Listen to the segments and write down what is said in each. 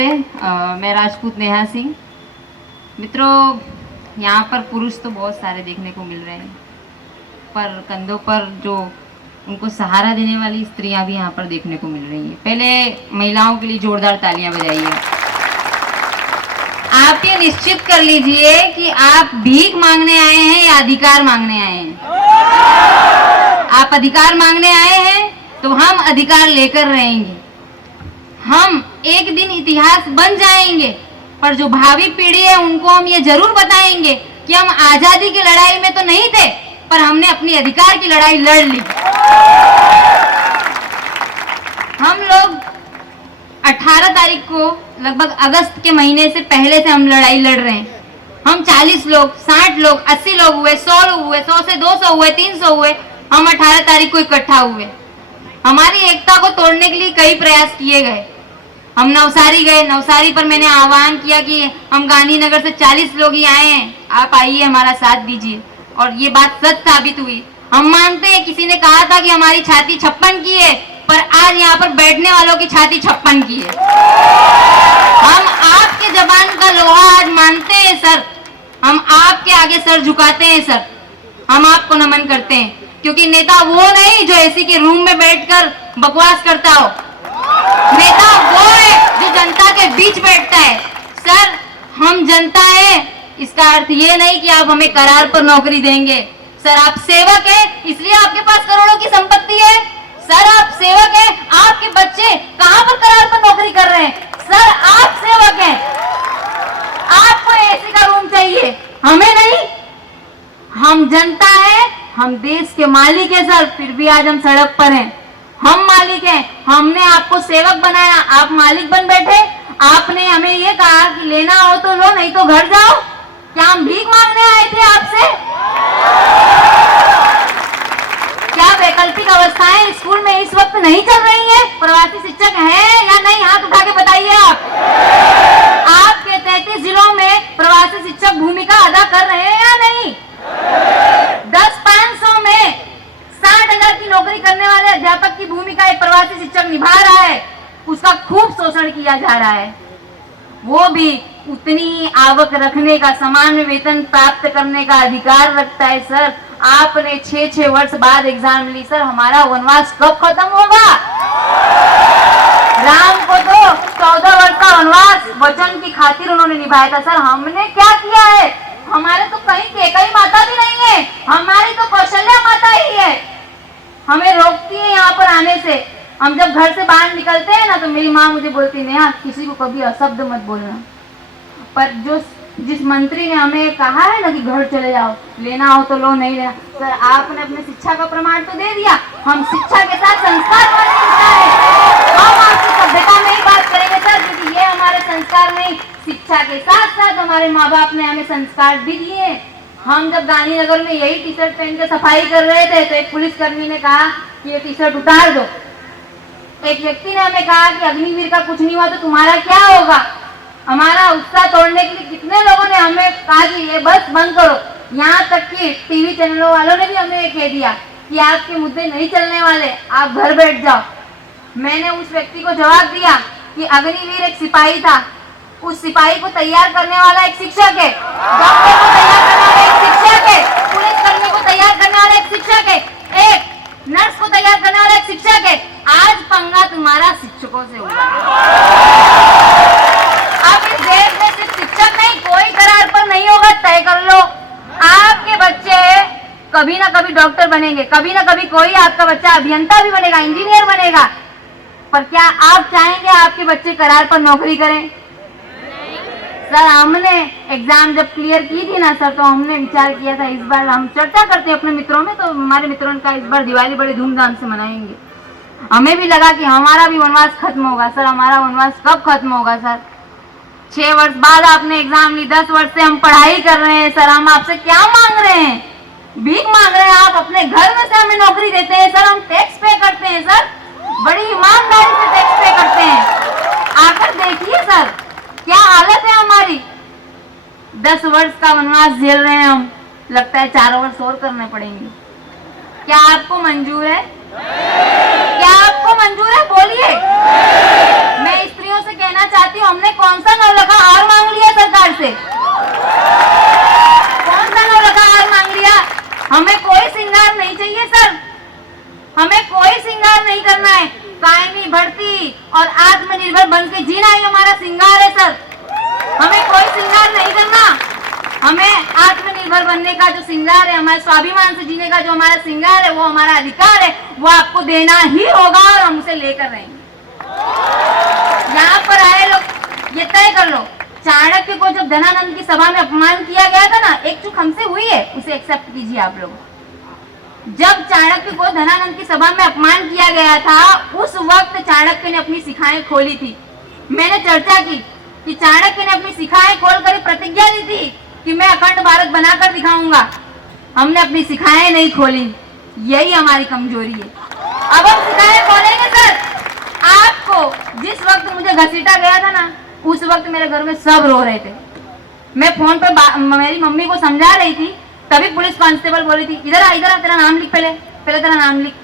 नमस्ते, मैं राजपूत नेहा सिंह। मित्रों, यहाँ पर पुरुष तो बहुत सारे देखने को मिल रहे हैं, पर कंधों पर जो उनको सहारा देने वाली स्त्रियां भी यहाँ पर देखने को मिल रही हैं। पहले महिलाओं के लिए जोरदार तालियां बजाइए। आप ये निश्चित कर लीजिए कि आप भीख मांगने आए हैं या अधिकार मांगने आए हैं। आप अधिकार मांगने आए हैं तो हम अधिकार लेकर रहेंगे। हम एक दिन इतिहास बन जाएंगे, पर जो भावी पीढ़ी है उनको हम ये जरूर बताएंगे कि हम आजादी की लड़ाई में तो नहीं थे, पर हमने अपनी अधिकार की लड़ाई लड़ ली। हम लोग 18 तारीख को लगभग अगस्त के महीने से पहले से हम लड़ाई लड़ रहे हैं। हम 40 लोग, 60 लोग, 80 लोग हुए, 100 लोग हुए, 100 से 200 हुए, 300 हुए। हम 18 तारीख को इकट्ठा हुए। हमारी एकता को तोड़ने के लिए कई प्रयास किए गए। हम नवसारी गए। नवसारी पर मैंने आह्वान किया कि हम गांधीनगर से 40 लोग ही आए हैं, आप आइए, हमारा साथ दीजिए, और ये बात सच साबित हुई। हम मानते हैं, किसी ने कहा था कि हमारी छाती 56 की है, पर आज यहाँ पर बैठने वालों की छाती 56 की है। हम आपके जबान का लोहा आज मानते हैं सर। हम आपके आगे सर झुकाते हैं सर। हम आपको नमन करते हैं, क्योंकि नेता वो नहीं जो एसी के रूम में बैठकर बकवास करता हो। नेता वो है जो जनता के बीच बैठता है। सर, हम जनता है, इसका अर्थ ये नहीं कि आप हमें करार पर नौकरी देंगे। सर, आप सेवक है, इसलिए आपके पास करोड़ों की संपत्ति है। सर, आप सेवक है, आपके बच्चे कहां पर करार पर नौकरी कर रहे हैं। सर, आप सेवक हैं, आपको एसी का रूम चाहिए, हमें नहीं। हम जनता है, हम देश के मालिक है सर, फिर भी आज हम सड़क पर हैं। हम मालिक हैं, हमने आपको सेवक बनाया, आप मालिक बन बैठे। आपने हमें ये कहा कि लेना हो तो लो, नहीं तो घर जाओ। क्या हम भीख मांगने आए थे आपसे? क्या वैकल्पिक अवस्थाएं स्कूल में इस वक्त नहीं चल रही हैं? प्रवासी शिक्षक हैं या नहीं? हाथ उठा के बताइए आप। आपके 33 जिलों में प्रवासी शिक्षक भूमिका अदा कर रहे हैं या नहीं? 10-500 में 60,000 की नौकरी करने वाले अध्यापक की भूमिका एक प्रवासी शिक्षक निभा रहा है। उसका खूब शोषण किया जा रहा है। वो भी उतनी ही आवक रखने का, समान वेतन प्राप्त करने का अधिकार रखता है सर। आपने 6-6 वर्ष बाद एग्जाम ली सर। हमारा वनवास कब खत्म होगा? राम को तो 14 वर्ष का वनवास वचन की खातिर उन्होंने निभाया था सर। हमने क्या किया है? हमारे तो कहीं माता भी नहीं है, हमारी तो कौशल्या माता ही है। हमें रोकती है यहाँ पर आने से। हम जब घर से बाहर निकलते हैं ना, तो मेरी माँ मुझे बोलती, नेहा किसी को कभी अशब्द मत बोलना। पर जिस मंत्री ने हमें कहा है ना कि घर चले जाओ, लेना हो तो लो, नहीं लेना, सर आपने अपने शिक्षा का प्रमाण तो दे दिया। हम शिक्षा के साथ संस्कार हम आपकी सभ्यता में ही बात करेंगे सर, क्योंकि ये हमारे संस्कार नहीं। शिक्षा के साथ साथ हमारे माँ बाप ने हमें संस्कार भी दिए। हम जब गांधीनगर में यही टी शर्ट पहन के सफाई कर रहे थे, तो एक पुलिसकर्मी ने कहा कि ये टी शर्ट उतार दो। एक व्यक्ति ने हमें कहा कि अग्निवीर का कुछ नहीं हुआ तो तुम्हारा क्या होगा। हमारा उत्साह तोड़ने के लिए कितने लोगों ने हमें कहा कि ये बस बंद करो। यहाँ तक कि टीवी चैनलों वालों ने भी हमें ये कह दिया कि आपके मुद्दे नहीं चलने वाले, आप घर बैठ जाओ। मैंने उस व्यक्ति को जवाब दिया कि अग्निवीर एक सिपाही था, उस सिपाही को तैयार करने वाला एक शिक्षक है, डॉक्टर को तैयार करने वाला एक शिक्षक है, पुलिसकर्मी को तैयार करने वाला एक शिक्षक है, एक नर्स को तैयार करने वाला एक शिक्षक है। आज पंगा तुम्हारा शिक्षकों से हुआ। अब इस देश में सिर्फ शिक्षक नहीं, कोई करार पर नहीं होगा, तय कर लो। आपके बच्चे कभी ना कभी डॉक्टर बनेंगे, कभी ना कभी कोई आपका बच्चा अभियंता भी बनेगा, इंजीनियर बनेगा। पर क्या आप चाहेंगे आपके बच्चे करार पर नौकरी करें? सर, हमने एग्जाम जब क्लियर की थी ना सर, तो हमने विचार किया था, इस बार हम चर्चा करते हैं अपने मित्रों में, तो हमारे मित्रों ने कहा इस बार दिवाली बड़े धूमधाम से मनाएंगे। हमें भी लगा कि हमारा भी वनवास खत्म होगा। सर, हमारा वनवास कब खत्म होगा सर? 6 वर्ष बाद आपने एग्जाम ली, 10 वर्ष से हम पढ़ाई कर रहे हैं सर। हम आपसे क्या मांग रहे हैं? भीख मांग रहे हैं। आप अपने घर में से हमें नौकरी देते हैं सर। हम टैक्स पे करते हैं सर, बड़ी ईमानदारी से टैक्स पे करते हैं। आकर देखिए सर क्या हालत है हमारी। 10 वर्ष का वनवास झेल रहे हैं हम, लगता है 4 वर्ष और करने पड़ेंगे। क्या आपको मंजूर है? क्या आपको मंजूर है? बोलिए। मैं स्त्रियों से कहना चाहती हूँ, हमने कौन सा नौलखा हार मांग लिया सरकार से? कौन सा नौलखा हार मांग लिया? हमें कोई श्रृंगार नहीं चाहिए सर, हमें कोई श्रृंगार नहीं करना है। कायमी भर्ती और आत्मनिर्भर बन के जीना ही हमारा श्रृंगार है सर। हमें कोई श्रृंगार नहीं करना, हमें आत्मनिर्भर बनने का जो श्रृंगार है, हमारे स्वाभिमान से जीने का जो हमारा श्रृंगार है, वो हमारा अधिकार है, वो आपको देना ही होगा और हम उसे लेकर रहेंगे। यहाँ पर आए लोग ये तय कर लो, चाणक्य को जब धनानंद की सभा में अपमान किया गया था ना, एक चूक हमसे हुई है, उसे एक्सेप्ट कीजिए आप लोग। जब चाणक्य को धनानंद की सभा में अपमान किया गया था, उस वक्त चाणक्य ने अपनी शिखाएं खोली थी। मैंने चर्चा की कि चाणक्य ने अपनी शिखाएं खोलकर प्रतिज्ञा दी थी कि मैं अखंड भारत बनाकर दिखाऊंगा। हमने अपनी शिखाएं नहीं खोली, यही हमारी कमजोरी है। अब हम शिखाएं खोलेंगे सर। आपको जिस वक्त मुझे घसीटा गया था ना, उस वक्त मेरे घर में सब रो रहे थे। मैं फोन पे मेरी मम्मी को समझा रही थी, तभी पुलिस कांस्टेबल बोली थी, इधर आ तेरा नाम लिख, पहले तेरा नाम लिख,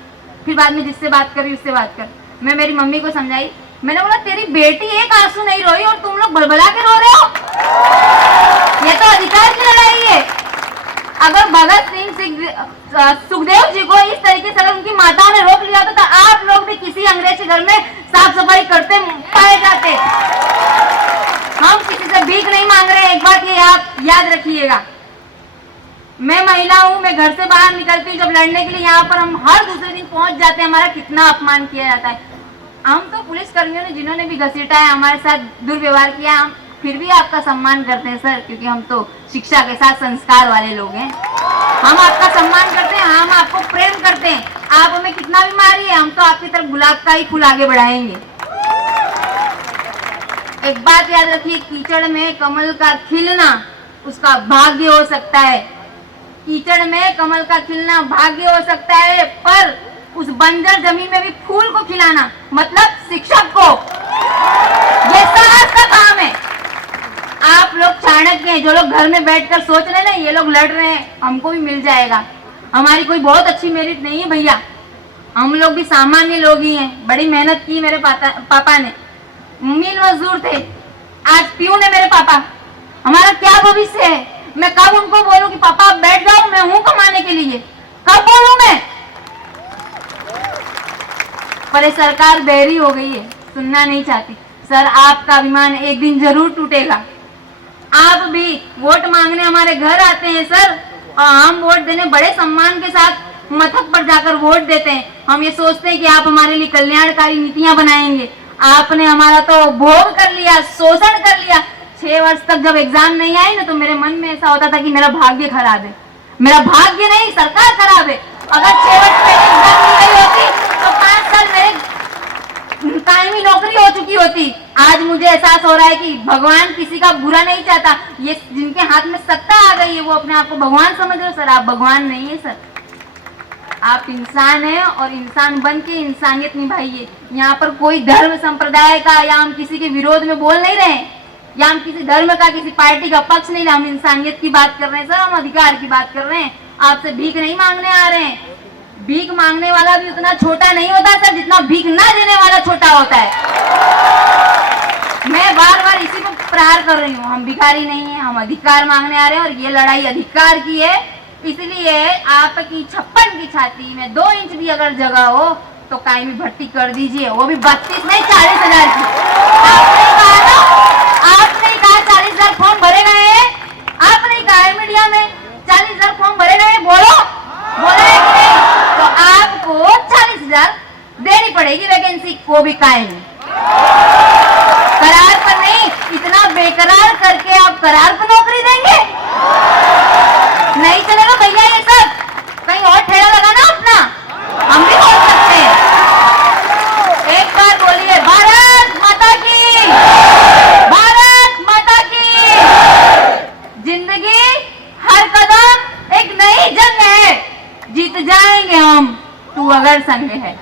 फिर बाद में जिससे बात कर रही उससे बात कर। मैं मेरी मम्मी को समझाई, मैंने बोला तेरी बेटी एक आंसू नहीं रोई और तुम लोग बलबला के रो रहे हो, ये तो अधिकार की लड़ाई है। अगर भगत सिंह सुखदेव जी को इस तरीके से अगर उनकी माताओं ने रोक लिया तो आप लोग भी किसी अंग्रेज के घर में साफ सफाई करते पाए जाते। हम किसी से भीख नहीं मांग रहे, एक बात ये आप याद रखिएगा। मैं महिला हूँ, मैं घर से बाहर निकलती हूँ जब लड़ने के लिए, यहाँ पर हम हर दूसरे दिन पहुंच जाते हैं, हमारा कितना अपमान किया जाता है। हम तो पुलिस कर्मियों ने जिन्होंने भी घसीटा है, हमारे साथ दुर्व्यवहार किया, हम फिर भी आपका सम्मान करते हैं सर, क्योंकि हम तो शिक्षा के साथ संस्कार वाले लोग हैं। हम आपका सम्मान करते हैं, हम आपको प्रेम करते हैं। आप हमें कितना भी मारिए, हम तो आपकी तरफ गुलाब का ही फूल आगे बढ़ाएंगे। एक बात याद रखिए, कीचड़ में कमल का खिलना उसका भाग्य हो सकता है। कीचड़ में कमल का खिलना भाग्य हो सकता है, पर उस बंजर जमीन में भी फूल को खिलाना मतलब शिक्षक को, ये साहस का काम है। आप लोग चाणक्य हैं, जो लोग घर में बैठकर सोच रहे हैं ना ये लोग लड़ रहे हैं, हमको भी मिल जाएगा। हमारी कोई बहुत अच्छी मेरिट नहीं है भैया, हम लोग भी सामान्य लोग ही हैं। बड़ी मेहनत की मेरे पापा ने, मिल मजदूर थे, आज प्यून है मेरे पापा। हमारा क्या भविष्य है? मैं कब उनको बोलूं कि पापा आप बैठ जाओ, मैं हूं कमाने के लिए, कब बोलूं मैं? पर ये सरकार बहरी हो गई है, सुनना नहीं चाहती। सर आपका अभिमान एक दिन जरूर टूटेगा। आप भी वोट मांगने हमारे घर आते हैं सर, और हम वोट देने बड़े सम्मान के साथ मथक पर जाकर वोट देते हैं। हम ये सोचते हैं कि आप हमारे लिए कल्याणकारी नीतियां बनाएंगे। आपने हमारा तो भोग कर लिया, शोषण कर लिया। 6 वर्ष तक जब एग्जाम नहीं आई ना, तो मेरे मन में ऐसा होता था कि मेरा भाग्य खराब है। मेरा भाग्य नहीं, सरकार खराब है। अगर 6 वर्ष पहले एग्जाम नहीं गई होती तो 5 साल मेरे कायमी नौकरी हो चुकी होती। आज मुझे एहसास हो रहा है कि भगवान किसी का बुरा नहीं चाहता। ये जिनके हाथ में सत्ता आ गई है वो अपने आप को भगवान समझ रहे हो। सर आप भगवान नहीं है सर, आप इंसान हैं और इंसान बन के इंसानियत निभाइए। यहाँ पर कोई धर्म संप्रदाय का या हम किसी के विरोध में बोल नहीं रहे हैं, या हम किसी धर्म का किसी पार्टी का पक्ष नहीं, हम इंसानियत की बात कर रहे हैं सर, हम अधिकार की बात कर रहे हैं। आपसे भीख नहीं मांगने आ रहे हैं। भीख मांगने वाला भी उतना छोटा नहीं होता सर जितना भीख ना देने वाला छोटा होता है। मैं बार बार इसी पर प्रहार कर रही हूँ, हम भिखारी नहीं है, हम अधिकार मांगने आ रहे हैं और ये लड़ाई अधिकार की है। इसलिए आपकी 56 की छाती में 2 इंच भी अगर जगह हो तो कायमी भर्ती कर दीजिए, वो भी 32 नहीं 40,000 की। आपने कहा 40,000 फॉर्म भरे गए हैं, आपने कहा है मीडिया में 40,000 फॉर्म भरे गए हैं, बोलो बोला है कि नहीं? तो आपको 40,000 देनी पड़ेगी वैकेंसी को भी कायम, करार पर नहीं। इतना बेकरार करके आप करार पर नौकरी देंगे? नहीं चलेगा भैया ये सब, कहीं और ठेला लगाना अपना, हम भी बोल सकते हैं। एक बार बोलिए भारत माता की, भारत माता की। जिंदगी हर कदम एक नई जंग है, जीत जाएंगे हम, तू अगर संग है।